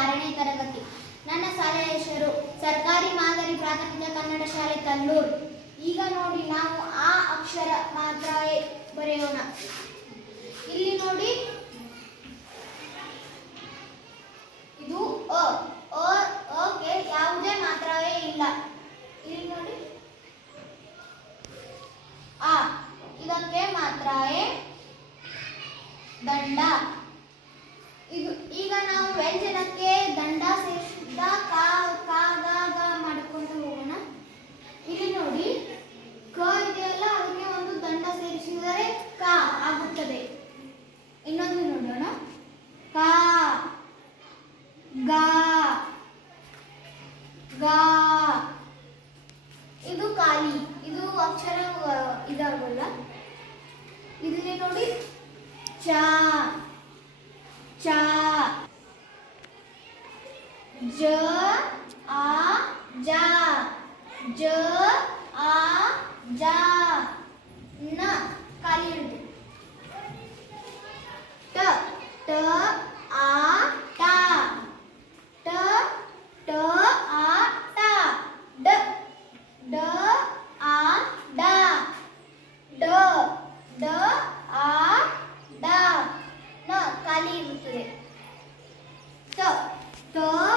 ಆರನೇ ತರಗತಿ. ನನ್ನ ಶಾಲೆಯ ಹೆಸರು ಸರ್ಕಾರಿ ಮಾದರಿ ಪ್ರಾಥಮಿಕ ಕನ್ನಡ ಶಾಲೆ ತಲ್ಲೂರು. ಈಗ ನೋಡಿ ನಾವು ಆ ಅಕ್ಷರ ಮಾತ್ರವೇ ಬರೆಯೋಣ. ಇಲ್ಲಿ ನೋಡಿ. ಇದು ಅ ಓಕೆ ಯಾವುದೇ ಮಾತ್ರವೇ ಇಲ್ಲ. ಇಲ್ಲಿ ನೋಡಿ. ಆ, ಇದಕ್ಕೆ ಮಾತ್ರವೇ ದಂಡ. ಇದು, ಈಗ ನಾವು ವೆಜ್ ಗಾ. ಇದು ಖಾಲಿ. ಇದು ಅಕ್ಷರ ಇದಾಗಲ್ಲ. ಇಲ್ಲಿ ನೋಡಿ. ಚಾ. ಚ. ಜ ಆ ಜ. ಜ. livro, por. Então,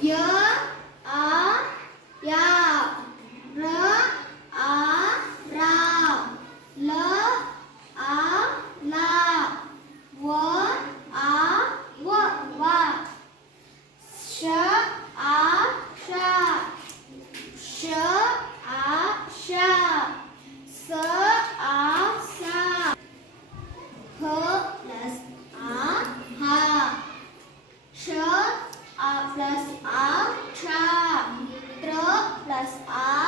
Yeah. plus a tra. Tr plus a